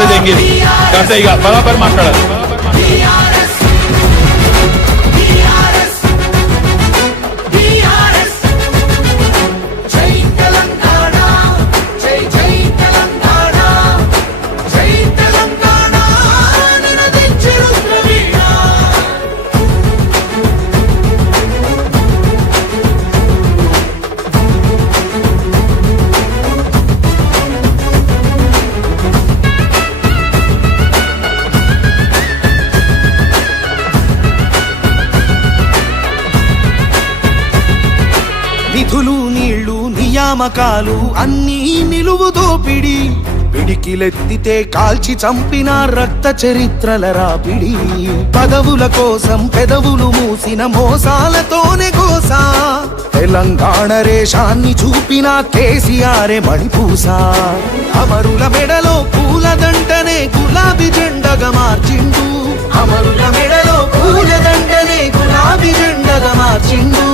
से देंगे करते ही बराबर మాట్లాడాలి నిధులు నీళ్లు నియామకాలు అన్నీ నిలువు దోపిడి పిడికిలెత్తితే కాల్చి చంపిన రక్త చరిత్రల రాపిడి పదవుల కోసం పెదవులు మూసిన మోసాలతోనే గోసా తెలంగాణ రేషాన్ని చూపిన కేసీఆర్ మణిపూసా అమరుల మెడలో పూలదండనే గులాబీ జెండగా మార్చిండు అమరుల మెడలో పూలదండనే గులాబీ జెండగా మార్చిండు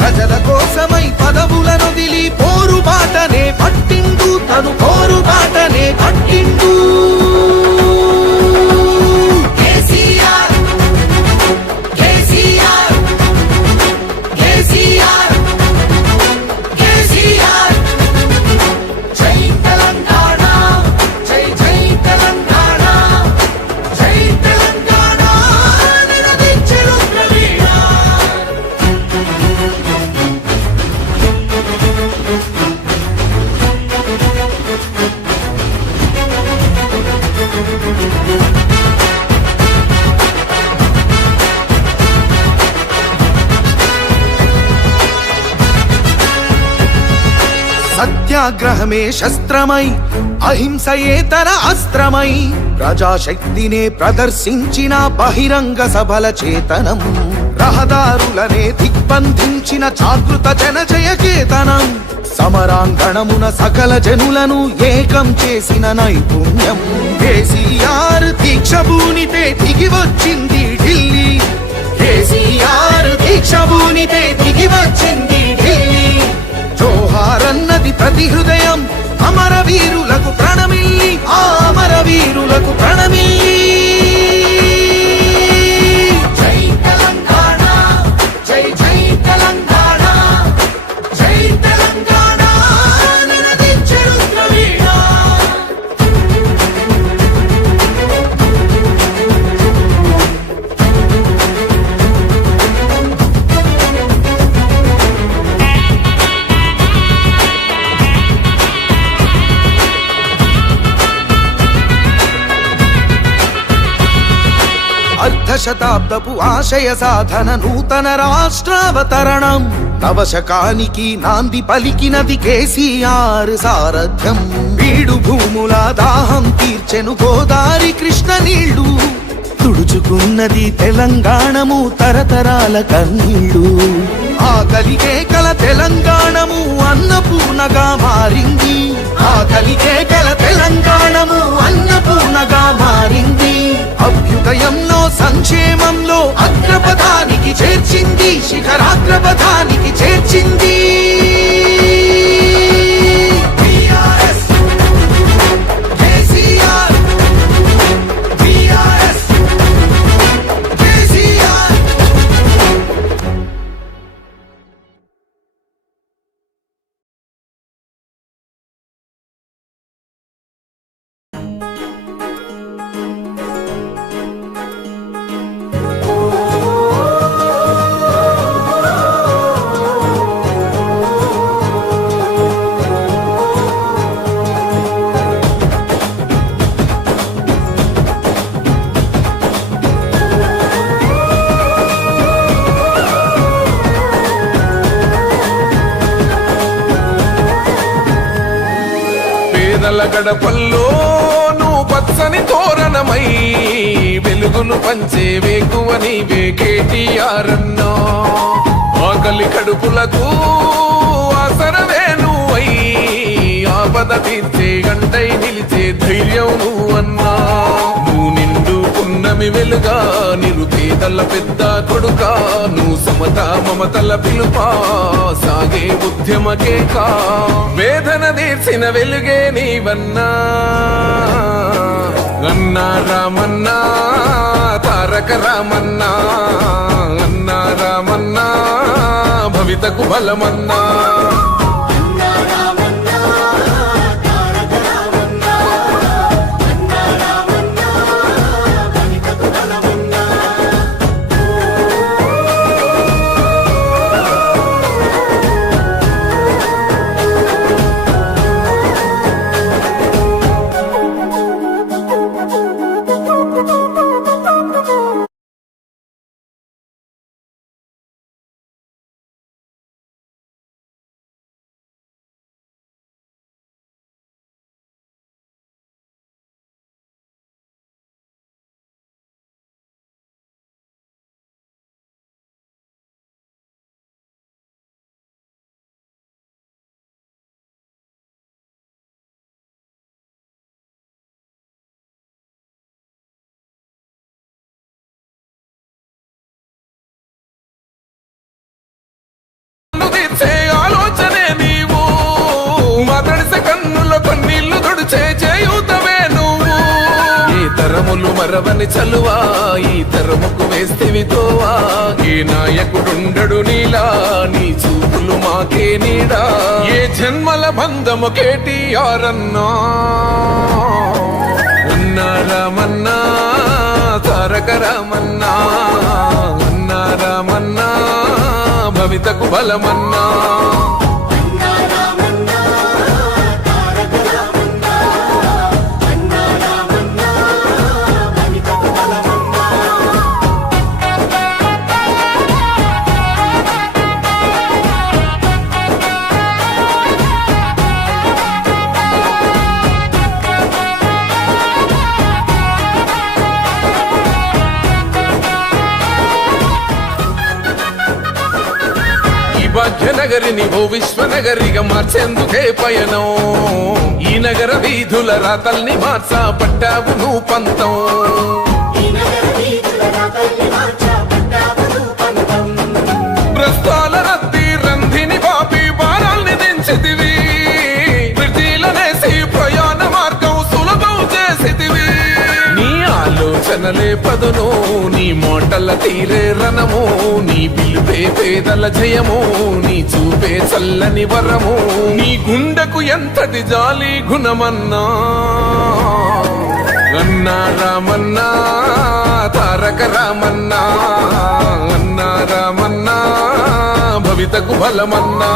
ప్రజల కోసమై పదవులను దిలి పోరుబాటనే పట్టిండు తను పోరుబాటనే పట్టిండు సత్యాగ్రహమే శస్త్రమై అహింసయే తన అస్త్రమై ప్రజాశక్తినే ప్రదర్శించిన బహిరంగ సభల చేతనం రహదారులనే దిగ్బంధించిన జాగృత జనజయ కేతనం సమరాంగణమున సకల జనులను ఏకం చేసిన నైపుణ్యం కేసీఆర్ దీక్ష భూనితే దిగి వచ్చింది ఢిల్లీ కేసీఆర్ దీక్ష భూనితే దిగి వచ్చింది ఢిల్లీ జోహారన్నది ప్రతి హృదయం అమరవీరులకు ప్రణమిల్లి ఆ అమరవీరులకు ప్రణమిల్లి జై తెలంగాణ జై జై తెలంగాణ జై తెలంగాణ నినదించే రుద్రవీణ అర్ధశతాబ్దపు ఆశయ సాధన నూతన రాష్ట్రావతరణం నవశకానికి నాంది పలికినది కేసీఆర్ సారథ్యం బీడు భూముల దాహం తీర్చెను గోదారి కృష్ణ నీళ్లు తుడుచుకున్నది తెలంగాణము తరతరాల కన్నీళ్లు ఆకలికే కల తెలంగాణము అన్నపూర్ణగా మారింది ఆకలికే కల తెలంగాణము అన్నపూర్ణగా మారింది అభ్యుదయంలో సంక్షేమంలో అగ్రపథానికి చేర్చింది శిఖరాగ్రపథానికి చేర్చింది గడపల్లో నువ్వు పచ్చని తోరణమై వెలుగును పంచే వేకువ నీవే కేటీఆర్ అన్నా ఆకలి కడుపులకు ఆసరవే నువ్వై ఆపద తీర్చే గంటై నిలిచే ధైర్యం నువ్వన్నా నువ్వు నిండు పున్నమి వెలుగా నిరుపేదల పెద్ద కొడుకా నువ్వు సమత మమతల పిలుపా సాగే ఉద్యమ కేకా వేదన తీర్చిన వెలుగే నీవన్నా అన్నా రామన్నా తారక రామన్నా అన్నా రామన్నా భవితకు బలమన్నా ఆలోచనే నీవు మాట్లాడిసే కన్నులో కన్నీళ్లు తుడిచే చేయుతవే నువ్వు ఈ తరములు మరవని చలువా ఈ తరముకు వేస్తేవి తోవా ఏ నాయకుడుండడు నీలా నీ చూపులు మాకే నీడా ఏ జన్మల బంధము కేటీఆర్ అన్నా అన్నా రామన్నా తారక రామన్నా అన్నా రామన్నా భవితకు బలమన్నా భాగ్యనగరిని ఓ విశ్వనగరిగా మార్చేందుకే పయనం ఈ నగర వీధుల రాతల్ని మార్చా పట్టావు నువ్వు పంతం ప్రస్తాల రద్దీ రంధిని బాపి భారాల్ని దించితివి బ్రిడ్జిలనేసి ప్రయాణ మార్గం సులభం చేసితివి నీ ఆలోచనలే పదును నీ మోటల తీరే రణము నీ పిలుపే పేదల జయము నీ చూపే చల్లని వరము నీ గుండెకు ఎంతటి జాలి గుణమన్నా అన్నా రామన్నా తారక రామన్నా అన్నా రామన్నా భవితకు బలమన్నా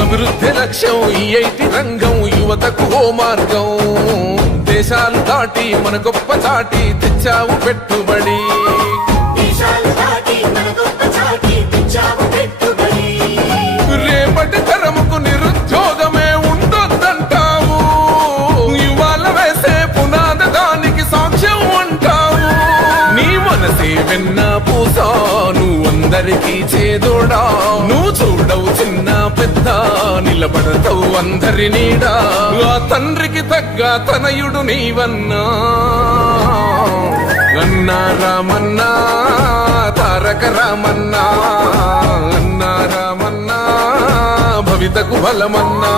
అభివృద్ధి లక్ష్యం ఈ ఐటి రంగం యువతకు ఓ మార్గం దేశాలు దాటి మన గొప్ప చాటి తెచ్చావు పెట్టుబడి రేపటి తరముకు నిరుద్యోగమే ఉండొద్దంటావు ఇవాళ వేసే పునాద దానికి సాక్ష్యం అంటావు నీ మనసే వెన్న పూసా నువ్వు అందరికీ చేదోడా నువ్వు చూడవు చిన్న పెద్ద నిలబడతావు అందరి నీడా ఆ తండ్రికి తగ్గ తనయుడు నీవన్నా అన్నా రామన్నా తారక రామన్నా అన్నా రామన్నా భవితకు బలమన్నా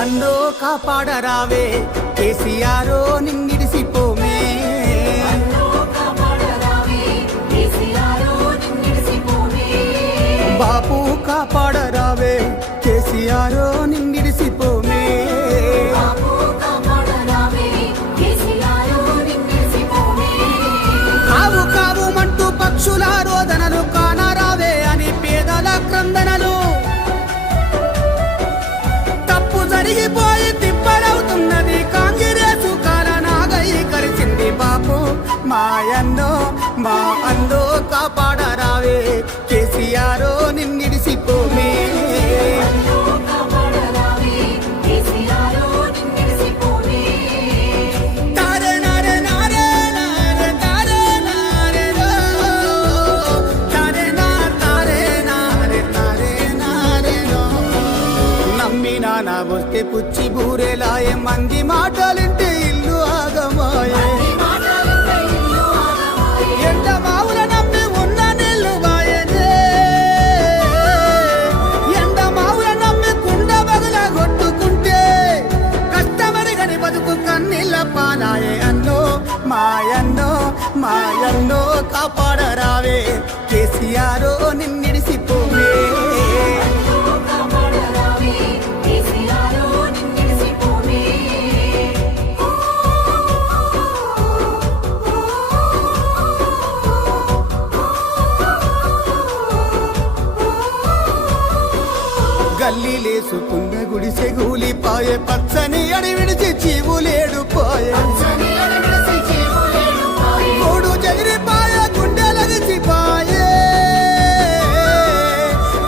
అందో కాపాడరావే కేసీఆర్ నిన్నిడిసిపోమే బాపు కాపాడరావే కేసీఆర్ రోదనలు కానరావే అని పేదల క్రందనలు తప్పు జరిగిపోయి తిప్పలవుతున్నది కాంగిరేసు కాల నాగై కలిసింది బాపు మాయన్నో మా అందో కాపాడరావే కేసీఆర్ నిన్నిడిసిపోమే నా వస్తే పుచ్చి బూరేలాయే మంది మాటలింటే ఇల్లు ఆగమాయే ఎండ మావుల నమ్మి ఉన్న నీళ్లు బాయనే ఎండ మావుల నమ్మి కుండ బగుల కొట్టుకుంటే కష్టమని గని బతుకు కన్నీళ్ళ పాలాయే అన్నో మాయన్నో కాపాడరావే కేసీఆర్ నిన్నిడిసిపోవే గల్లీలేసుకున్న గుడిసె గూలిపాయే పచ్చని అడి విడిచి చీవులేడుపాయే మూడు జగిరిపాయ గుండెలగిసిపాయే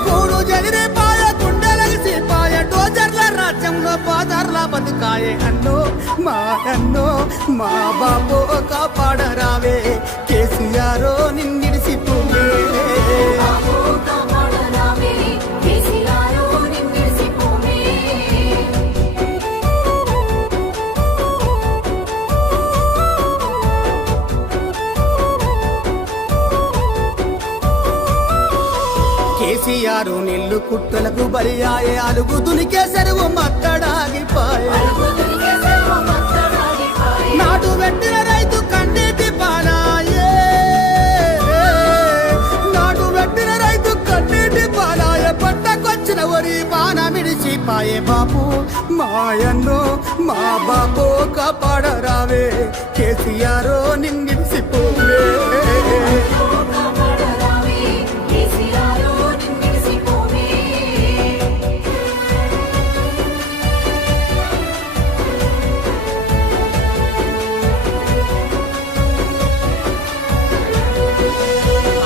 మూడు జగిరిపాయ గుండెలగిసిపాయే డోజర్ల రాజ్యంలో పాదర్ల బతుకాయే అన్నో మా బాబో కాపాడరావే కేసీఆర్ నిన్నిడిసిపోవే కేసీఆర్ నిల్లు కుట్టలకు బలియాయే అలుగు దునికే సెరువు మత్తడాగిపాయే నాటు పెట్టిన రైతు కన్నీటి పాలాయే నాటు పెట్టిన రైతు కన్నీటి పాలాయే పంటకొచ్చిన వరి బాణ మిడిచిపాయే బాపు మాయన్నో మా బాబో కాపాడరావే కేసీఆర్ నిన్నిడిసిపోవే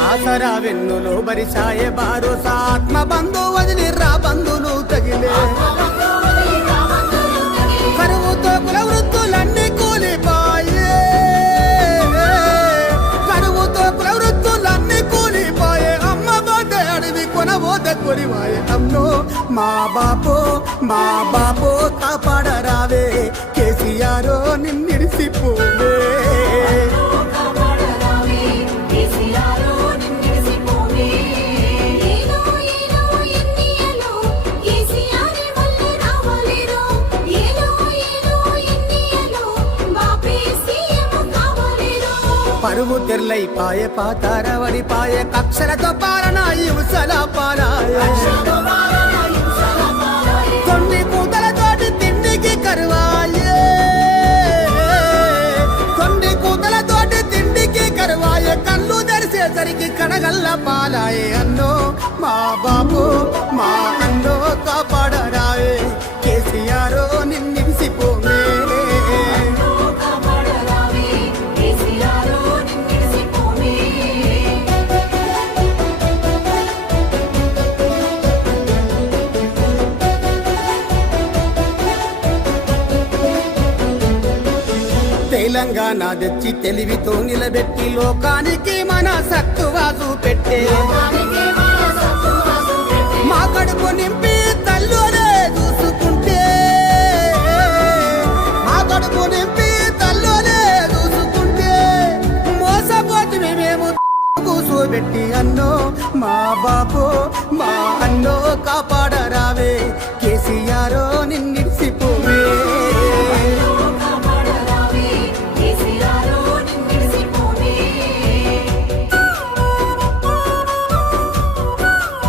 ఆసరా వెన్నులో బరిసాయే బారోసా ఆత్మ బంధు వదిలి రా బంధులు తగిలే కరువుతో కుల వృత్తులన్నీ కూలిపాయే కరువుతో కుల వృత్తులన్నీ కూలిపాయే అమ్మ బోతే అడవి కొనబోతే కొరివాయే అమ్మో మా బాబో కాపాడరావే కేసీఆర్ నిన్నిడిసిపోవే పరువు తెర్లైపాయే పాతారవడిపాయే కక్షలతో పాలన యువసల పాలాయే కొన్ని కూతలతోటి తిండికి కరువాయే కొన్ని కూతలతోటి తిండికి కరువాయే కళ్ళు తెరిసేసరికి కడగల్ల పాలాయే అన్నో మా బాబు మా అన్నో కాపాడరావే కేసీఆర్ నిన్నిడిసిపోవే తెలంగాణ తెచ్చి తెలివితో నిలబెట్టి లోకానికి మన సత్తువా చూపెట్టే మా కడుపు నింపి తల్లు